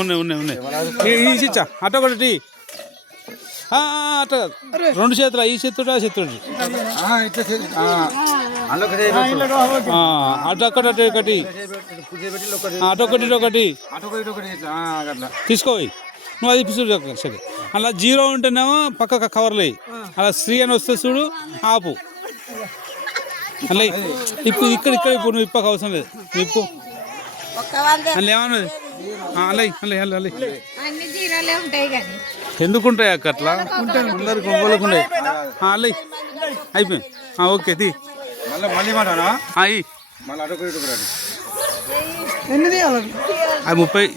ఉన్నాయి ఉన్నాయి ఉన్నాయి ఇచ్చా అటు ఒకటి అట్ట రెండు చేతులు ఈ చేతుడు ఆ చేతుడు అటొక్కటి అటొకటి అటొకటి ఒకటి తీసుకోవి నువ్వు అది పిసుడు సరే అలా జీరో ఉంటేనేమో పక్క కవర్లు అలా శ్రీ అని వస్తే చూడు ఆపు అలా ఇప్పుడు ఇక్కడ ఇప్పుడు నువ్వు ఇప్పక అవసరం లేదు ఇప్పు అలా ఏమన్నది అలా ఎందుకుంటాయి అక్క అట్లా అందరికి ఒంగోలకు ఉన్నాయి అలా అయిపోయింది ఓకే తీ అవి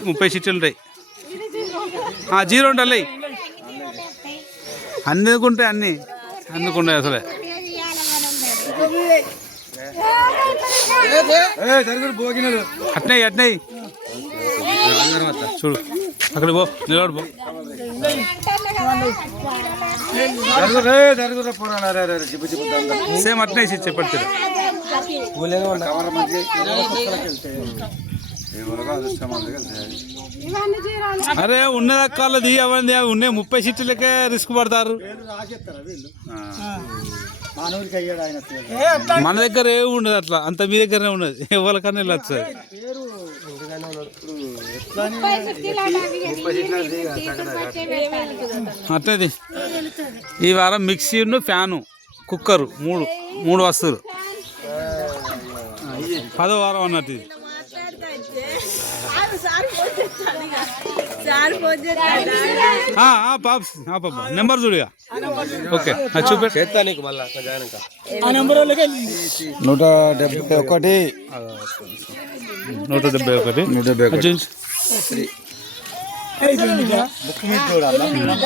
30 సీట్లు ఉంటాయి జీరో ఉంటాయి అందుకుంటాయి అందుకుంటాయి అసలే అట్నే చూడు అక్కడ పో నిలబడి పో సేమ్ అట్నే చెప్పండి అరే ఉన్నది అక్కలది అవంది అవి ఉన్నాయి 30 సీట్లకే రిస్క్ పడతారు మన దగ్గర ఏమి ఉండదు అట్లా అంత మీ దగ్గరనే ఉన్నది ఎవరికన్నా వెళ్ళచ్చు అట్లది ఈ వారం మిక్సీ ఫ్యాను కుక్కరు మూడు వస్తువులు 10వ వారం అన్నట్టు ఇది నెంబర్ చూడుగా ఓకే చూపెట్టా నీకు మళ్ళీ 171